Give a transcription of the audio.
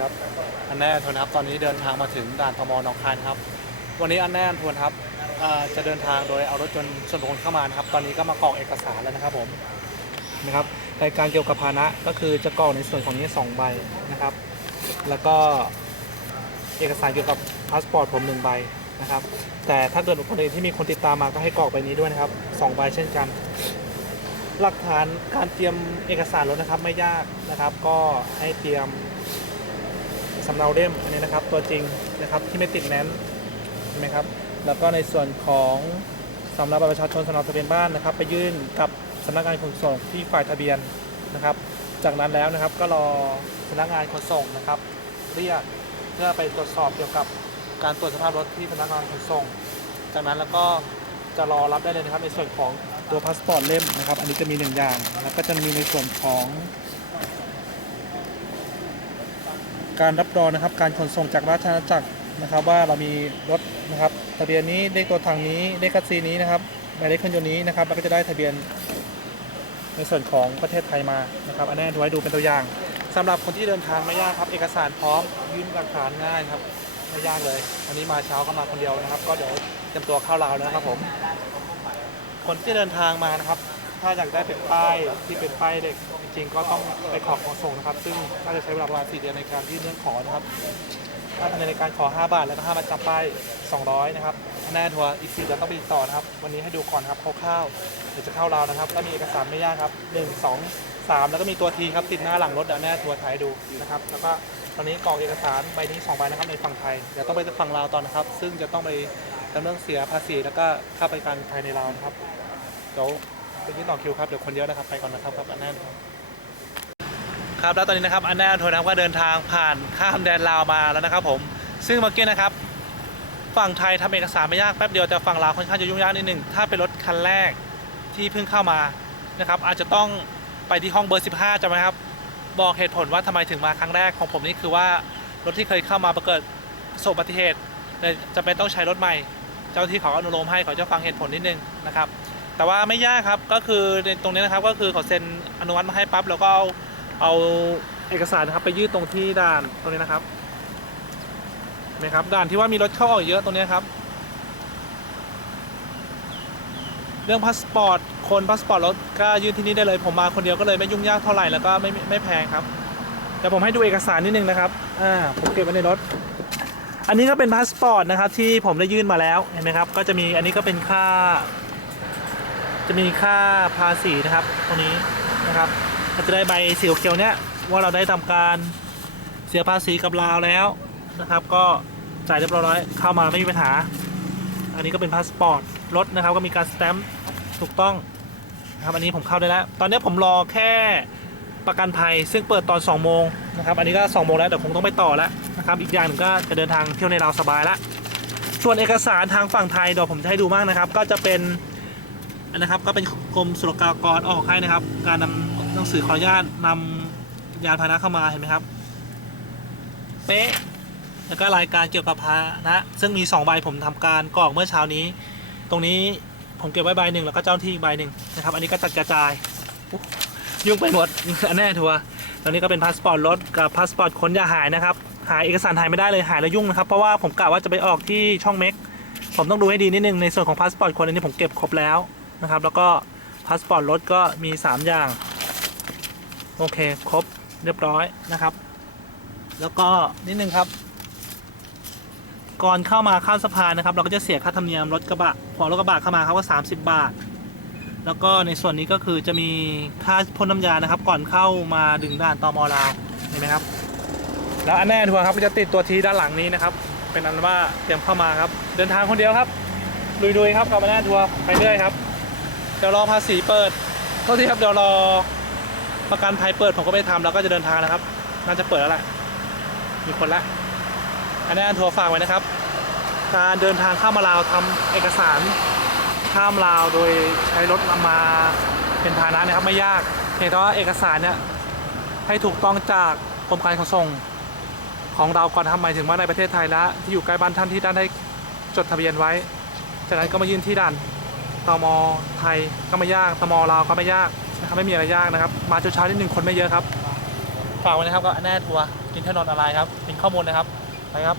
ครับอันแน่ทวนครับตอนนี้เดินทางมาถึงด่านตมหนองคายนะครับ วันนี้อันแน่ทวนครับจะเดินทางโดยเอารถยนต์ส่วนบุคคลเข้ามานะครับ ตอนนี้ก็มากรอกเอกสารแล้วนะครับผมนะครับรายการเกี่ยวกับพานะก็คือจะกรอกในส่วนของนี้สองใบนะครับ แล้วก็เอกสารเกี่ยวกับพาสปอร์ตผมหนึ่งใบนะครับ แต่ถ้าเกิดคนอื่นที่มีคนติดตามมาก็ให้กรอกใบนี้ด้วยนะครับสองใบเช่นกัน หลักฐานการเตรียมเอกสารรถนะครับไม่ยากนะครับ ก็ให้เตรียม สำเนาเล่มอันนี้นะครับตัวจริงนะครับที่ไม่ติดแนนเห็นไหมครับแล้วก็ในส่วนของสำเนาบัตรประชาชนสำเนาทะเบียนบ้านนะครับ ไปยื่นกับสำนักงานขนส่งที่ฝ่ายทะเบียนนะครับ จากนั้นแล้วนะครับก็รอสำนักงานขนส่งนะครับ เรียกเพื่อไปตรวจสอบเกี่ยวกับการตรวจสภาพรถที่สำนักงานขนส่ง จากนั้นแล้วก็จะรอรับได้เลยนะครับ ในส่วนของตัวพาสปอร์ตเล่มนะครับ อันนี้จะมีหนึ่งอย่างแล้วก็จะมีในส่วนของ การรับรองนะครับ การขนส่งจากราชอาณาจักรนะครับ ว่าเรามีรถนะครับทะเบียนนี้เลขตัวถังนี้เลขคัสซีนี้นะครับหมายเลขเครื่องยนต์นี้นะครับแล้วก็จะได้ทะเบียนในส่วนของประเทศไทยมานะครับ อันนี้ดูไว้ดูเป็นตัวอย่างสำหรับคนที่เดินทางไม่ยากครับเอกสารพร้อมยื่นหลักฐานง่ายครับไม่ยากเลย อันนี้มาเช้าก็มาคนเดียวนะครับ ก็เดี๋ยวเตรียมตัวเข้าลาวนะครับผมคนที่เดินทางมานะครับ ถ้าอยากได้เป็นป้ายที่เป็นป้ายเด็กจริงๆ ก็ต้องไปขอขนส่งนะครับ ซึ่งน่าจะใช้เวลาประมาณ4เดือนในการยื่นเรื่องขอนะครับค่าธรรมเนียมในการขอ 5 บาท แล้วก็ค่ามาจำป้าย 200 นะครับแน่ทัวร์อีก4เดือนต้องไปติดต่อนะครับ วันนี้ให้ดูก่อนครับคร่าวๆเดี๋ยวจะเข้าราวนะครับก็มีเอกสารไม่ยากครับ1 2 3 แล้วก็มีตัวทีครับติดหน้าหลังรถเดี๋ยวแน่ทัวร์ถ่ายดูนะครับแล้วก็ตอนนี้กรอกเอกสารใบนี้2ใบนะครับในฝั่งไทยเดี๋ยวต้องไปฝั่งลาวตอนนะครับ ซึ่งจะต้องไปดำเนินเสียภาษีแล้วก็ค่าบริการภายในลาวนะครับเดี๋ยว ไปยื่นต่อคิวครับเดี๋ยวคนเยอะนะครับไปก่อนนะครับครับอันแน่นครับแล้วตอนนี้นะครับอันแน่นโทนะครับก็เดินทางผ่านข้ามแดนลาวมาแล้วนะครับ ผมซึ่งเมื่อกี้นะครับ ฝั่งไทยทำเอกสารไม่ยากแป๊บเดียวแต่ฝั่งลาวค่อนข้างจะยุ่งยากนิดหนึ่งถ้าเป็นรถคันแรกที่เพิ่งเข้ามานะครับอาจจะต้องไปที่ห้องเบอร์ 15จำไหมครับ บอกเหตุผลว่าทำไมถึงมาครั้งแรกของผมนี่คือว่ารถที่เคยเข้ามาประเกิดประสบอุบัติเหตุเลยจะเป็นต้องใช้รถใหม่ เจ้าที่เขาอนุโลมให้เขาจะฟังเหตุผลนิดนึงนะครับ แต่ว่าไม่ยากครับก็คือในตรงนี้นะครับก็คือเขาเซ็นอนุมัติมาให้ปั๊บแล้วก็เอาเอาเอกสารนะครับไปยื่นตรงที่ด่านตรงนี้นะครับเห็นไหมครับด่านที่ว่ามีรถเข้าออกเยอะตรงนี้ครับ เรื่องพาสปอร์ตคนพาสปอร์ตรถก็ยื่นที่นี่ได้เลยผมมาคนเดียวก็เลยไม่ยุ่งยากเท่าไหร่แล้วก็ไม่ไม่ไม่แพงครับแต่ผมให้ดูเอกสารนิดนึงนะครับอ่าผมเก็บไว้ในรถอันนี้ก็เป็นพาสปอร์ตนะครับที่ผมได้ยื่นมาแล้วเห็นไหมครับก็จะมีอันนี้ก็เป็นค่า จะมีค่าภาษีนะครับตรงนี้นะครับก็จะได้ใบสีเขียวเนี้ยว่าเราได้ทำการเสียภาษีกับลาวแล้วนะครับ ก็จ่ายเรียบร้อยเข้ามาไม่มีปัญหา อันนี้ก็เป็นพาสปอร์ตรถนะครับ ก็มีการสแตมป์ถูกต้องนะครับอันนี้ผมเข้าได้แล้ว ตอนนี้ผมรอแค่ประกันภัยซึ่งเปิดตอน 2 โมงนะครับ อันนี้ก็ 2 โมงแล้วเดี๋ยวคงต้องไปต่อแล้วนะครับ อีกอย่างหนึ่งก็จะเดินทางเที่ยวในลาวสบายละส่วนเอกสารทางฝั่งไทยเดี๋ยวผมจะให้ดูมากนะครับ ก็จะเป็น นนะครับ ก็เป็นกรมศุลกากรออกให้นะครับ การนำหนังสือขออนุญาตนำยานพาหนะเข้ามาเห็นไหมครับ เป๊ะแล้วก็รายการเกี่ยวกับพาหนะ ซึ่งมี2ใบผมทำการกรอกเมื่อเช้านี้ ตรงนี้ผมเก็บไว้ใบหนึ่งแล้วก็เจ้าที่อีกใบหนึ่งนะครับ อันนี้ก็จัดกระจายยยุ่งไปหมดอันแน่ทัวร์ตอนนี้ก็เป็นพาสปอร์ตรถกับพาสปอร์ตคนอย่าหายนะครับ หายเอกสารหายไม่ได้เลยหายแล้วยุ่งนะครับ เพราะว่าผมกะว่าจะไปออกที่ช่องเม็ก ผมต้องดูให้ดีนิดนึงในส่วนของพาสปอร์ตคนอันนี้ผมเก็บครบแล้ว นะครับ แล้วก็พาสปอร์ตรถก็มี 3 อย่าง โอเค ครบเรียบร้อยนะครับ แล้วก็นิดนึงครับ ก่อนเข้ามาข้ามสะพานนะครับ เราก็จะเสียค่าธรรมเนียมรถกระบะพอรถกระบะเข้ามาเขาก็30 บาท แล้วก็ในส่วนนี้ก็คือจะมีค่าพ่นน้ำยานะครับ ก่อนเข้ามาดึงด่านตอมลาวเห็นไหมครับ แล้วอันแน่ทัวร์ครับก็จะติดตัวทีด้านหลังนี้นะครับ เป็นอันว่าเตรียมเข้ามาครับ เดินทางคนเดียวครับลุยๆครับกับอันแน่ทัวร์ไปเรื่อยครับ เดี๋ยวรอภาษีเปิดโทษทีครับเดี๋ยวรอประกันภัยเปิดผมก็ไม่ทำแล้วก็จะเดินทางนะครับ น่าจะเปิดแล้วแหละมีคนละอันนี้อันทัวร์ฝากไว้นะครับ การเดินทางข้ามมาลาวทำเอกสารข้ามลาวโดยใช้รถมาเป็นพาหนะนะครับไม่ยากเพียงแต่ว่าเอกสารเนี่ยให้ถูกต้องจากกรมการขนส่งของเราก่อนทำหมายถึงว่าในประเทศไทยและที่อยู่ใกล้บ้านท่านที่ท่านได้จดทะเบียนไว้ จากนั้นก็มายื่นที่ด่าน ตมไทยก็ไม่ยากตมลาวก็ไม่ยากนะครับไม่มีอะไรยากนะครับ มาเช้าๆนิดหนึ่งคนไม่เยอะครับฝากไว้นะครับก็แน่ทัวร์กินเทอร์นอนอะไรครับเป็นข้อมูลนะครับไปครับ